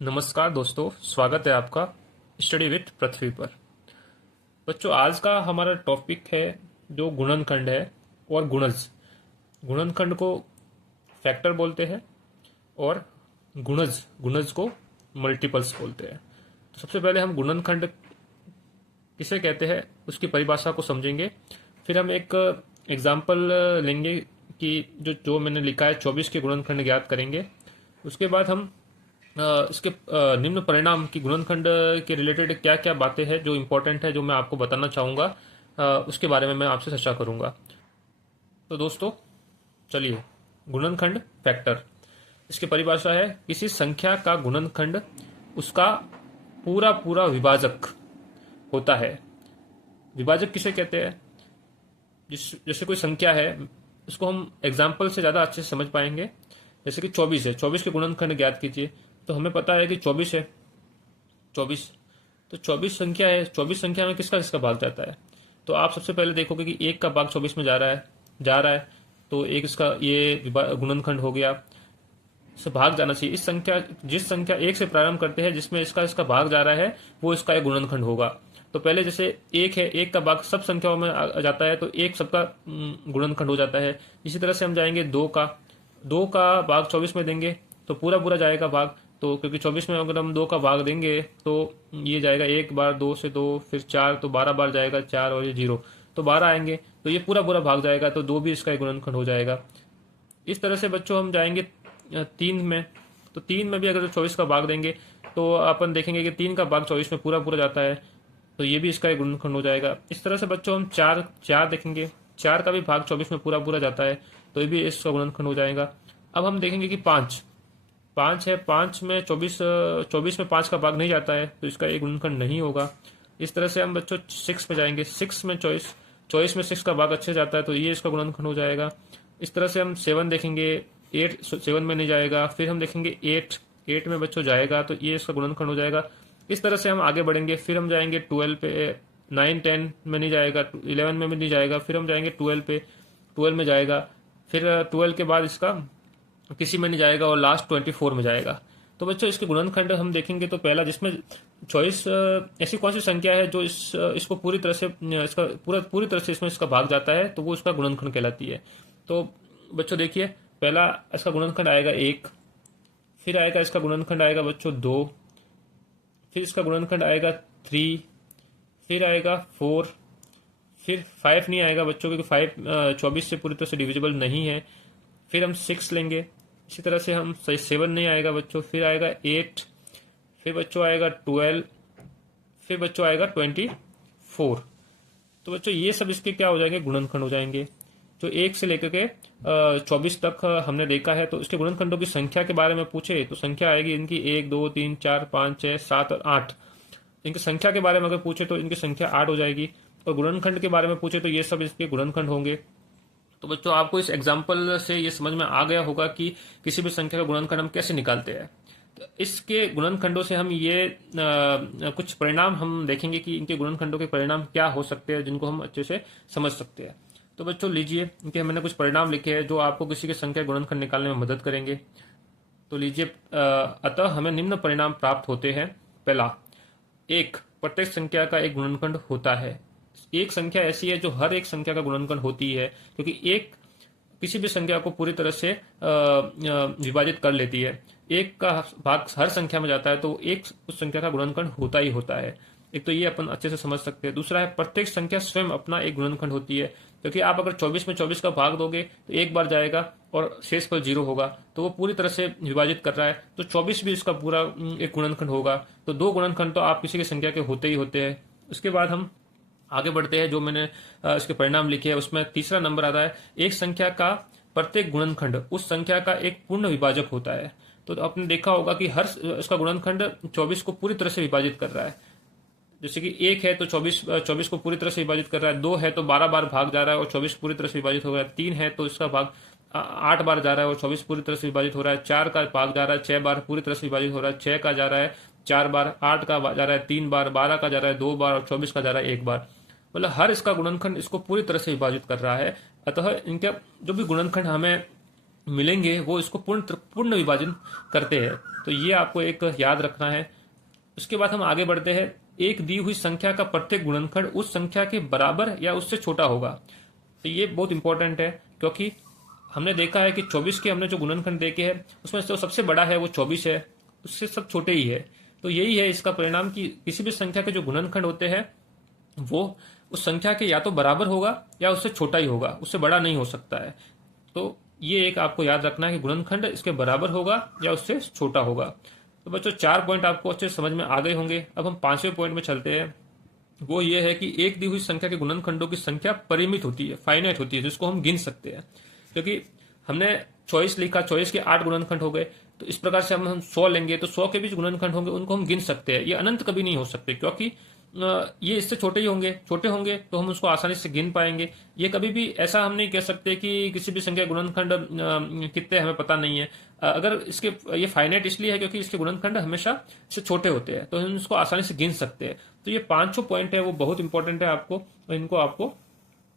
नमस्कार दोस्तों, स्वागत है आपका स्टडी विथ पृथ्वी पर। बच्चों, आज का हमारा टॉपिक है जो गुणनखंड है और गुणज। गुणनखंड को फैक्टर बोलते हैं और गुणज गुणज को मल्टीपल्स बोलते हैं। तो सबसे पहले हम गुणनखंड किसे कहते हैं उसकी परिभाषा को समझेंगे। फिर हम एक एग्जाम्पल लेंगे कि जो मैंने लिखा है 24 के गुणनखंड ज्ञात करेंगे। उसके बाद हम इसके निम्न परिणाम की गुणनखंड के रिलेटेड क्या क्या बातें हैं जो इम्पोर्टेंट है, जो मैं आपको बताना चाहूँगा, उसके बारे में मैं आपसे चर्चा करूँगा। तो दोस्तों चलिए, गुणनखंड फैक्टर, इसकी परिभाषा है किसी संख्या का गुणनखंड उसका पूरा पूरा विभाजक होता है। विभाजक किसे कहते हैं? जैसे कोई संख्या है, उसको हम एग्जाम्पल से ज़्यादा अच्छे से समझ पाएंगे। जैसे कि 24 है, 24 के गुणनखंड ज्ञात कीजिए। तो हमें पता है कि 24 है, 24। तो 24 संख्या है, 24 संख्या में किसका किसका भाग जाता है? तो आप सबसे पहले देखोगे कि एक का भाग 24 में जा रहा है। तो एक इसका ये गुणनखंड हो गया, इससे भाग जाना चाहिए। जिस संख्या एक से प्रारंभ करते हैं, जिसमें इसका इसका भाग जा रहा है, वो इसका एक गुणनखंड होगा। तो पहले जैसे एक है, एक का भाग सब संख्याओं में आ जाता है, तो एक सबका गुणनखंड हो जाता है। इसी तरह से हम जाएंगे दो का भाग 24 में देंगे तो पूरा पूरा जाएगा भाग। तो क्योंकि 24 में अगर हम 2 का भाग देंगे तो ये जाएगा एक बार, 2 से 2, फिर 4, तो 12 बार जाएगा 4, और ये 0, तो 12 आएंगे, तो ये पूरा पूरा भाग जाएगा, तो 2 भी इसका एक गुणनखंड हो जाएगा। इस तरह से बच्चों हम जाएंगे 3 में। तो 3 में भी अगर 24 का भाग देंगे तो अपन देखेंगे कि 3 का भाग 24 में पूरा पूरा जाता है, तो ये भी इसका एक गुणनखंड हो जाएगा। इस तरह से बच्चों हम चार देखेंगे, 4 का भी भाग 24 में पूरा पूरा जाता है, तो ये भी इसका गुणनखंड हो जाएगा। अब हम देखेंगे कि 5 है, 5 में 24 में 5 का भाग नहीं जाता है, तो इसका एक गुणनखंड नहीं होगा। इस तरह से हम बच्चों 6 में जाएंगे, 6 में 24 में 6 का भाग अच्छे जाता है, तो ये इसका गुणनखंड हो जाएगा। इस तरह से हम 7 देखेंगे, 8 7 में नहीं जाएगा। फिर हम देखेंगे 8 में बच्चों जाएगा, तो ये इसका गुणनखंड हो जाएगा। इस तरह से हम आगे बढ़ेंगे। फिर हम जाएंगे 12 पे, 9 10 में नहीं जाएगा, 11 में भी नहीं जाएगा। फिर हम जाएंगे 12 पे, 12 में जाएगा। फिर 12 के बाद इसका किसी में नहीं जाएगा, और लास्ट 24 में जाएगा। तो बच्चों इसके गुणनखंड हम देखेंगे। तो पहला, जिसमें चॉइस ऐसी कौन सी संख्या है जो इसको पूरी तरह से इसका पूरी तरह से इसमें इसका भाग जाता है, तो वो इसका गुणनखंड कहलाती है। तो बच्चों देखिए, पहला इसका गुणनखंड आएगा 1, फिर आएगा इसका गुणनखंड आएगा बच्चों 2, फिर इसका गुणनखंड आएगा 3, फिर आएगा 4, फिर 5 नहीं आएगा बच्चों, क्योंकि 5 24 से पूरी तरह से डिविजिबल नहीं है। फिर हम 6 लेंगे। इसी तरह से हम 7 नहीं आएगा बच्चों, फिर आएगा 8, फिर बच्चों आएगा 12, फिर बच्चों आएगा 24। तो बच्चों ये सब इसके क्या हो जाएंगे? गुणनखंड हो जाएंगे। जो 1 से लेकर के 24 तक हमने देखा है। तो इसके गुणनखंडों की संख्या के बारे में पूछे तो संख्या आएगी इनकी 1 2 3 4 5 6 7 और 8। इनकी संख्या के बारे में अगर पूछे तो इनकी संख्या 8 हो जाएगी, और गुणनखंड के बारे में पूछे तो ये सब इसके गुणनखंड होंगे। तो बच्चों आपको इस एग्जाम्पल से ये समझ में आ गया होगा कि किसी भी संख्या का गुणनखंड हम कैसे निकालते हैं। तो इसके गुणनखंडों से हम ये कुछ परिणाम हम देखेंगे कि इनके गुणनखंडों के परिणाम क्या हो सकते हैं, जिनको हम अच्छे से समझ सकते हैं। तो बच्चों लीजिए, इनके मैंने कुछ परिणाम लिखे हैं जो आपको किसी की संख्या गुणनखंड निकालने में मदद करेंगे। तो लीजिए, अतः हमें निम्न परिणाम प्राप्त होते हैं। पहला, एक प्रत्येक संख्या का एक गुणनखंड होता है। एक संख्या ऐसी है जो हर एक संख्या का गुणनखंड होती है, क्योंकि एक किसी भी संख्या को पूरी तरह से विभाजित कर लेती है। एक का भाग हर संख्या में जाता है, तो एक उस संख्या का गुणनखंड होता ही होता है। एक तो ये अपन अच्छे से समझ सकते हैं। दूसरा है, प्रत्येक संख्या स्वयं अपना एक गुणनखंड होती है, क्योंकि आप अगर 24 में 24 का भाग दोगे तो एक बार जाएगा और शेष पर 0 होगा, तो वो पूरी तरह से विभाजित कर रहा है। तो 24 भी इसका पूरा एक गुणनखंड होगा। तो 2 गुणनखंड तो आप किसी की संख्या के होते ही होते हैं। उसके बाद हम आगे बढ़ते हैं। जो मैंने इसके परिणाम लिखे हैं उसमें तीसरा नंबर आता है, एक संख्या का प्रत्येक गुणनखंड उस संख्या का एक पूर्ण विभाजक होता है। तो आपने देखा होगा कि हर इसका गुणनखंड 24 को पूरी तरह से विभाजित कर रहा है। जैसे कि 1 है तो 24 को पूरी तरह से विभाजित कर रहा है। 2 है तो 12 बार भाग जा रहा है और 24 पूरी तरह से विभाजित हो रहा है। 3 है तो इसका भाग 8 बार जा रहा है और 24 पूरी तरह से विभाजित हो रहा है। 4 का भाग जा रहा है 6 बार, पूरी तरह से विभाजित हो रहा है। 6 का जा रहा है 4 बार, 8 का जा रहा है 3 बार, 12 का जा रहा है 2 बार, और 24 का जा रहा है 1 बार। मतलब हर इसका गुणनखंड इसको पूरी तरह से विभाजित कर रहा है। अतः इनके जो भी गुणनखंड हमें मिलेंगे वो इसको पूर्ण विभाजन करते हैं। तो ये आपको एक याद रखना है। उसके बाद हम आगे बढ़ते हैं। एक दी हुई संख्या का प्रत्येक गुणनखंड उस संख्या के बराबर या उससे छोटा होगा। तो ये बहुत इंपॉर्टेंट है, क्योंकि हमने देखा है कि 24 के हमने जो गुणनखंड देखे हैं उसमें जो सबसे बड़ा है वो 24 है, उससे सब छोटे ही है। तो यही है इसका परिणाम कि किसी भी संख्या के जो गुणनखंड होते हैं वो उस संख्या के या तो बराबर होगा या उससे छोटा ही होगा, उससे बड़ा नहीं हो सकता है। तो ये एक आपको याद रखना है कि गुणनखंड इसके बराबर होगा या उससे छोटा होगा। तो बच्चों 4 पॉइंट आपको अच्छे समझ में आ गए होंगे। अब हम 5वें पॉइंट में चलते हैं। वो ये है कि एक दी हुई संख्या के गुणनखंडों की संख्या परिमित होती है, फाइनाइट होती है, जिसको हम गिन सकते हैं। क्योंकि हमने चॉइस लिखा, चॉइस के 8 गुणनखंड हो गए, तो इस प्रकार से हम 100 लेंगे तो 100 के भी जो गुणनखंड होंगे उनको हम गिन सकते हैं। ये अनंत कभी नहीं हो सकते, क्योंकि ये इससे छोटे ही होंगे, छोटे होंगे तो हम उसको आसानी से गिन पाएंगे। ये कभी भी ऐसा हम नहीं कह सकते कि किसी भी संख्या गुणनखंड कितने हमें पता नहीं है। अगर इसके ये फाइनाइट इसलिए है क्योंकि इसके गुणनखंड हमेशा से छोटे होते हैं, तो हम इसको आसानी से गिन सकते हैं। तो ये 5 पॉइंट है वो बहुत इंपॉर्टेंट है आपको, इनको आपको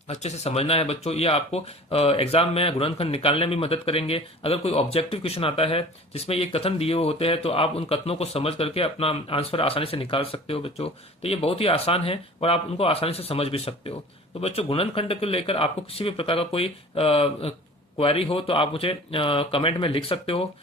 अच्छे से समझना है बच्चों। ये आपको एग्जाम में गुणनखंड निकालने में मदद करेंगे। अगर कोई ऑब्जेक्टिव क्वेश्चन आता है जिसमें ये कथन दिए हुए होते हैं तो आप उन कथनों को समझ करके अपना आंसर आसानी से निकाल सकते हो बच्चों। तो ये बहुत ही आसान है और आप उनको आसानी से समझ भी सकते हो। तो बच्चों गुणनखंड को लेकर आपको किसी भी प्रकार का कोई क्वेरी हो तो आप मुझे कमेंट में लिख सकते हो।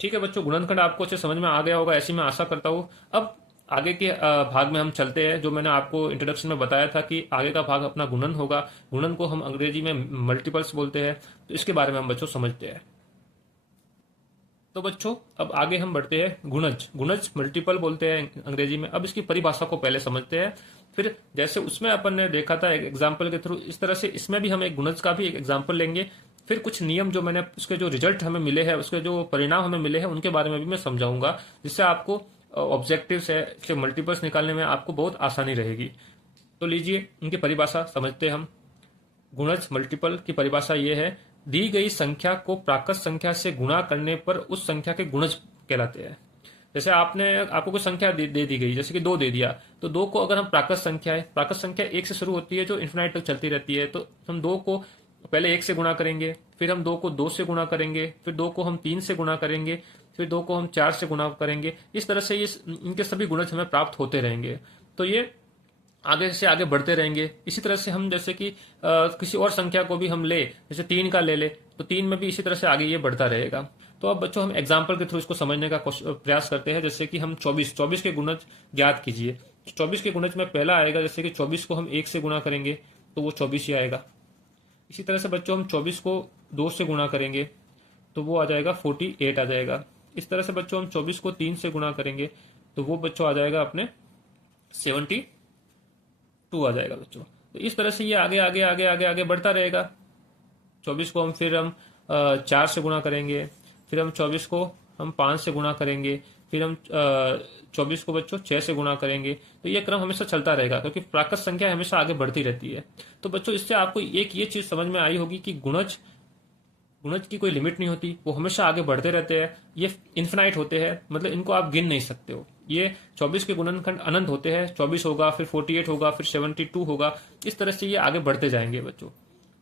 ठीक है बच्चों, गुणनखंड आपको अच्छे समझ में आ गया होगा ऐसी मैं आशा करता हूँ। अब आगे के भाग में हम चलते हैं। जो मैंने आपको इंट्रोडक्शन में बताया था कि आगे का भाग अपना गुणन होगा। गुणन को हम अंग्रेजी में मल्टीपल्स बोलते हैं, तो इसके बारे में हम बच्चों समझते हैं। तो बच्चों अब आगे हम बढ़ते हैं। गुणज, गुणज मल्टीपल बोलते हैं अंग्रेजी में। अब इसकी परिभाषा को पहले समझते हैं, फिर जैसे उसमें अपन ने देखा था एक एग्जाम्पल के थ्रू, इस तरह से इसमें भी हम एक गुणज का भी एक एग्जाम्पल लेंगे। फिर कुछ नियम जो मैंने उसके जो रिजल्ट हमें मिले हैं, उसके जो परिणाम हमें मिले हैं, उनके बारे में भी मैं समझाऊंगा, जिससे आपको ऑब्जेक्टिव्स है इसके मल्टीपल्स निकालने में आपको बहुत आसानी रहेगी। तो लीजिए इनकी परिभाषा समझते हैं हम। गुणज मल्टीपल की परिभाषा ये है, दी गई संख्या को प्राकृत संख्या से गुणा करने पर उस संख्या के गुणज कहलाते हैं। जैसे आपको कोई संख्या दे दी गई, जैसे कि 2 दे दिया, तो 2 को अगर हम प्राकृत संख्या है, प्राकृत संख्या 1 से शुरू होती है जो इन्फिनाइट तक चलती रहती है, तो हम 2 को पहले 1 से गुणा करेंगे, फिर हम 2 को 2 से गुणा करेंगे, फिर 2 को हम 3 से गुणा करेंगे, फिर 2 को हम 4 से गुणा करेंगे। इस तरह से ये इनके सभी गुणज हमें प्राप्त होते रहेंगे। तो ये आगे से आगे बढ़ते रहेंगे। इसी तरह से हम जैसे कि किसी और संख्या को भी हम ले, जैसे 3 का ले तो 3 में भी इसी तरह से आगे ये बढ़ता रहेगा। तो अब बच्चों हम एग्जाम्पल के थ्रू इसको समझने का प्रयास करते हैं। जैसे कि हम 24 के गुणज ज्ञात कीजिए। 24 के गुणज में पहला आएगा, जैसे कि 24 को हम 1 से गुणा करेंगे तो वो 24 ही आएगा। इसी तरह से बच्चों हम 24 को 2 से गुणा करेंगे तो वो आ जाएगा 48 आ जाएगा। इस तरह से बच्चों हम 24 को 3 से गुणा करेंगे तो वो बच्चों आ जाएगा अपने 72 आ जाएगा बच्चों। तो इस तरह से ये आगे आगे आगे आगे आगे बढ़ता रहेगा। 24 को हम फिर हम 4 से गुणा करेंगे, फिर हम 24 को हम 5 से गुणा करेंगे, फिर हम 24 को बच्चों 6 से गुणा करेंगे। तो ये क्रम हमेशा चलता रहेगा, क्योंकि प्राकृत संख्या हमेशा आगे बढ़ती रहती है। तो बच्चों इससे आपको एक ये चीज समझ में आई होगी कि गुणज की कोई लिमिट नहीं होती, वो हमेशा आगे बढ़ते रहते हैं। ये इन्फिनाइट होते हैं, मतलब इनको आप गिन नहीं सकते हो। ये 24 के गुणनखंड अनंत होते हैं, 24 होगा, फिर 48 होगा, फिर 72 होगा। इस तरह से ये आगे बढ़ते जाएंगे बच्चों।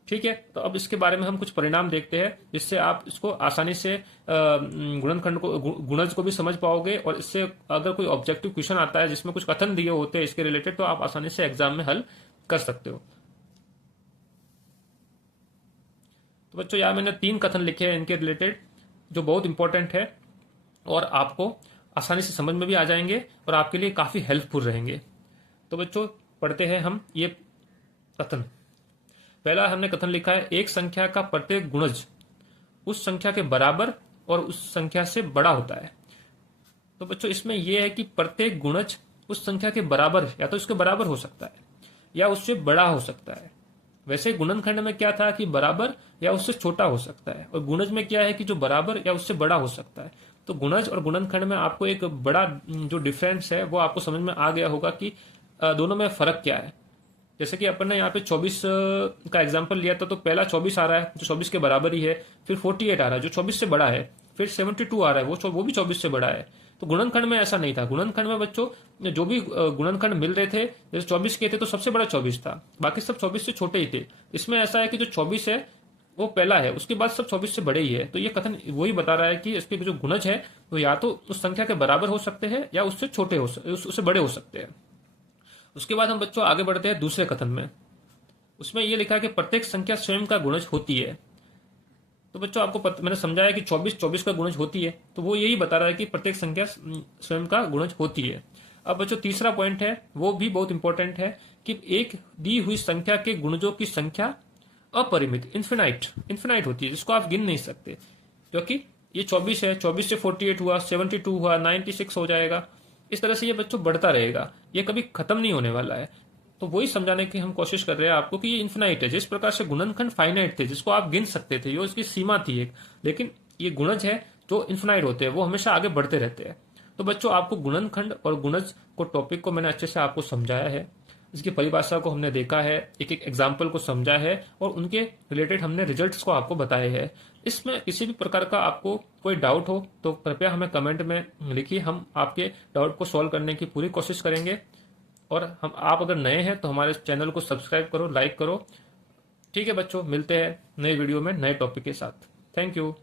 ठीक है, तो अब इसके बारे में हम कुछ परिणाम देखते हैं, जिससे आप इसको आसानी से गुणनखंड को गुणज को भी समझ पाओगे। और इससे अगर कोई ऑब्जेक्टिव क्वेश्चन आता है जिसमें कुछ कथन दिए होते हैं इसके रिलेटेड, तो आप आसानी से एग्जाम में हल कर सकते हो। तो बच्चों यहाँ मैंने 3 कथन लिखे हैं इनके रिलेटेड, जो बहुत इंपॉर्टेंट है और आपको आसानी से समझ में भी आ जाएंगे और आपके लिए काफी हेल्पफुल रहेंगे। तो बच्चों पढ़ते हैं हम ये कथन। पहला हमने कथन लिखा है, एक संख्या का प्रत्येक गुणज उस संख्या के बराबर और उस संख्या से बड़ा होता है। तो बच्चों इसमें यह है कि प्रत्येक गुणज उस संख्या के बराबर या तो इसके बराबर हो सकता है या उससे बड़ा हो सकता है। वैसे गुणनखंड में क्या था कि बराबर या उससे छोटा हो सकता है, और गुणज में क्या है कि जो बराबर या उससे बड़ा हो सकता है। तो गुणज और गुणनखंड में आपको एक बड़ा जो डिफरेंस है वो आपको समझ में आ गया होगा कि दोनों में फर्क क्या है। जैसे कि अपन ने यहाँ पे 24 का एग्जांपल लिया था, तो पहला 24 आ रहा है जो 24 के बराबर ही है, फिर 48 आ रहा है जो 24 से बड़ा है, फिर 72 आ रहा है वो भी 24 से बड़ा है। तो गुणनखंड में ऐसा नहीं था। गुणनखंड में बच्चों जो भी गुणनखंड मिल रहे थे, जैसे 24 के थे तो सबसे बड़ा 24 था, बाकी सब 24 से छोटे ही थे। इसमें ऐसा है कि जो 24 है वो पहला है, उसके बाद सब 24 से बड़े ही है। तो ये कथन वही बता रहा है कि इसके जो गुणज है वो या तो उस संख्या के बराबर हो सकते हैं या उससे छोटे उससे बड़े हो सकते हैं। उसके बाद हम बच्चों आगे बढ़ते हैं दूसरे कथन में। उसमें ये लिखा है कि प्रत्येक संख्या स्वयं का गुणज होती है। तो बच्चों आपको मैंने समझाया कि 24 24 का गुणज होती है, तो वो यही बता रहा है कि प्रत्येक संख्या स्वयं का गुणज होती है। अब बच्चों तीसरा पॉइंट है, वो भी बहुत इंपॉर्टेंट है कि एक दी हुई संख्या के गुणजों की संख्या अपरिमित इन्फिनाइट इन्फिनाइट होती है, जिसको आप गिन नहीं सकते। क्योंकि ये 24 है, 24 से 48 हुआ, 72 हुआ, 96 हो जाएगा। इस तरह से ये बच्चों बढ़ता रहेगा, ये कभी खत्म नहीं होने वाला है। तो वही समझाने की हम कोशिश कर रहे हैं आपको कि ये इन्फिनाइट है। जिस प्रकार से गुणनखंड फाइनाइट थे, जिसको आप गिन सकते थे, ये उसकी सीमा थी एक, लेकिन ये गुणज है जो इन्फिनाइट होते हैं, वो हमेशा आगे बढ़ते रहते हैं। तो बच्चों आपको गुणनखंड और गुणज को टॉपिक को मैंने अच्छे से आपको समझाया है, इसकी परिभाषा को हमने देखा है, एक एक एग्जाम्पल को समझा है और उनके रिलेटेड हमने रिजल्ट्स को आपको बताए हैं। इसमें किसी भी प्रकार का आपको कोई डाउट हो तो कृपया हमें कमेंट में लिखिए, हम आपके डाउट को सॉल्व करने की पूरी कोशिश करेंगे। और हम आप अगर नए हैं तो हमारे चैनल को सब्सक्राइब करो, लाइक करो। ठीक है बच्चों, मिलते हैं नए वीडियो में नए टॉपिक के साथ। Thank you.